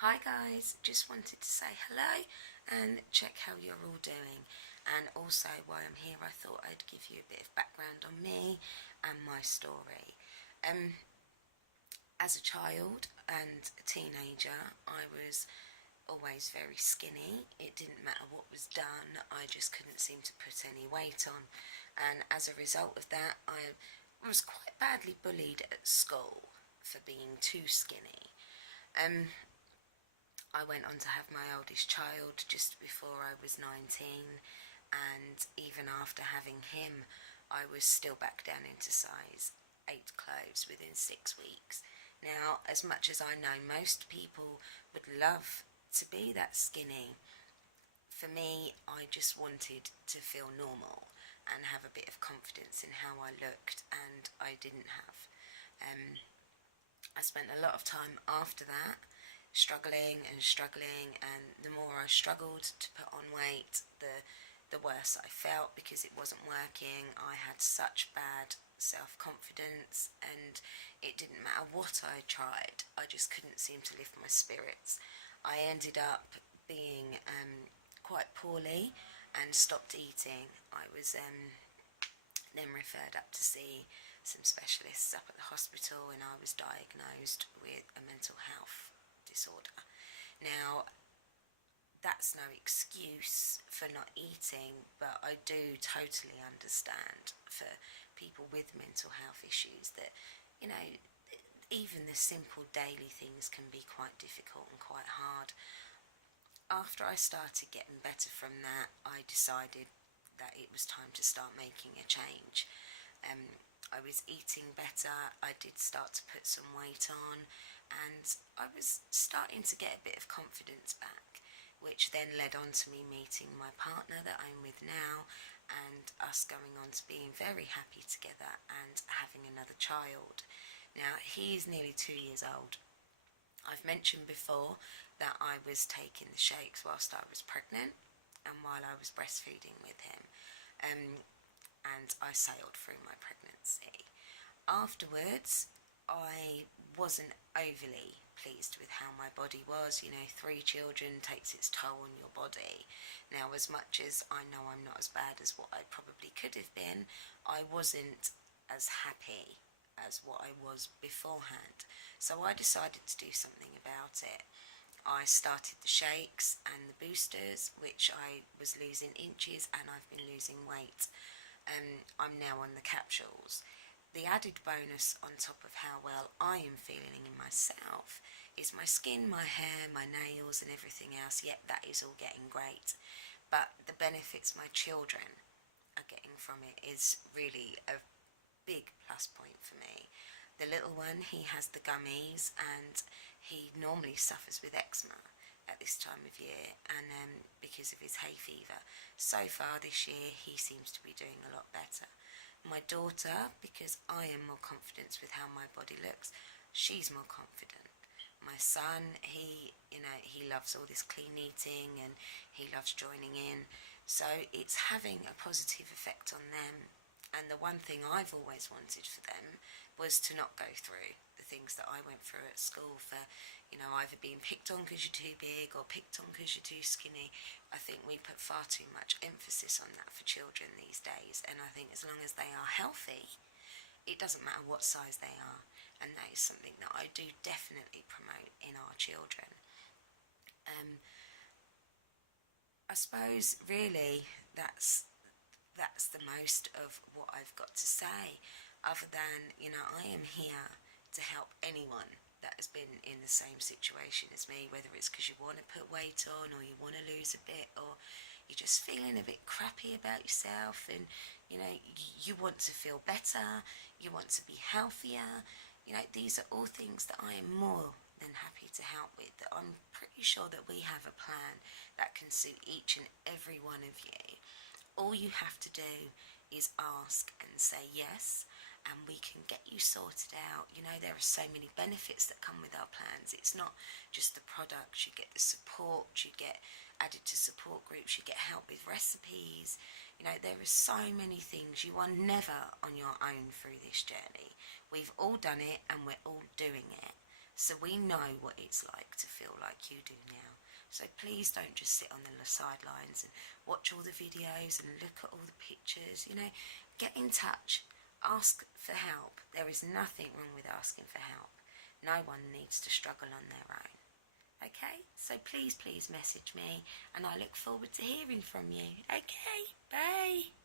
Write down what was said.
Hi guys, just wanted to say hello and check how you're all doing. And also, while I'm here, I thought I'd give you a bit of background on me and my story. Um, as a child and a teenager, I was always very skinny. It didn't matter what was done, I just couldn't seem to put any weight on. And as a result of that, I was quite badly bullied at school for being too skinny. Um, I went on to have my oldest child just before I was 19, and even after having him, I was still back down into size 8 clothes within 6 weeks. Now, as much as I know most people would love to be that skinny, for me, I just wanted to feel normal and have a bit of confidence in how I looked, and I didn't have. Um, I spent a lot of time after that struggling and struggling, and the more I struggled to put on weight, the worse I felt because it wasn't working. I had such bad self-confidence, and it didn't matter what I tried, I just couldn't seem to lift my spirits. I ended up being quite poorly and stopped eating. I was then referred up to see some specialists up at the hospital, and I was diagnosed with a mental health disorder. Now, that's no excuse for not eating, but I do totally understand for people with mental health issues that, you know, even the simple daily things can be quite difficult and quite hard. After I started getting better from that, I decided that it was time to start making a change. I was eating better, I did start to put some weight on, and I was starting to get a bit of confidence back, which then led on to me meeting my partner that I'm with now, and us going on to being very happy together and having another child. Now, he is nearly 2 years old. I've mentioned before that I was taking the shakes whilst I was pregnant and while I was breastfeeding with him. And I sailed through my pregnancy. Afterwards, I wasn't overly pleased with how my body was. You know, 3 children takes its toll on your body. Now, as much as I know I'm not as bad as what I probably could have been, I wasn't as happy as what I was beforehand. So I decided to do something about it. I started the shakes and the boosters, which I was losing inches and I've been losing weight. I'm now on the capsules. The added bonus on top of how well I am feeling in myself is my skin, my hair, my nails and everything else. Yep, that is all getting great. But the benefits my children are getting from it is really a big plus point for me. The little one, he has the gummies, and he normally suffers with eczema at this time of year, and because of his hay fever. So far this year, he seems to be doing a lot better. My daughter, because I am more confident with how my body looks, she's more confident. My son, he loves all this clean eating and he loves joining in. So it's having a positive effect on them. And the one thing I've always wanted for them was to not go through the things that I went through at school for, either being picked on because you're too big or picked on because you're too skinny. I think we put far too much emphasis on that for children these days. And I think as long as they are healthy, it doesn't matter what size they are. And that is something that I do definitely promote in our children. I suppose really that's the most of what I've got to say, other than, I am here to help anyone that has been in the same situation as me, whether it's because you want to put weight on or you want to lose a bit or you're just feeling a bit crappy about yourself and, you want to feel better, you want to be healthier. These are all things that I am more than happy to help with. That I'm pretty sure that we have a plan that can suit each and every one of you. All you have to do is ask and say yes, and we can get you sorted out. There are so many benefits that come with our plans. It's not just the products. You get the support, you get added to support groups, you get help with recipes. There are so many things. You are never on your own through this journey. We've all done it and we're all doing it. So we know what it's like to feel like you do now. So please don't just sit on the sidelines and watch all the videos and look at all the pictures. You know, get in touch. Ask for help. There is nothing wrong with asking for help. No one needs to struggle on their own. Okay? So please message me, and I look forward to hearing from you. Okay? Bye.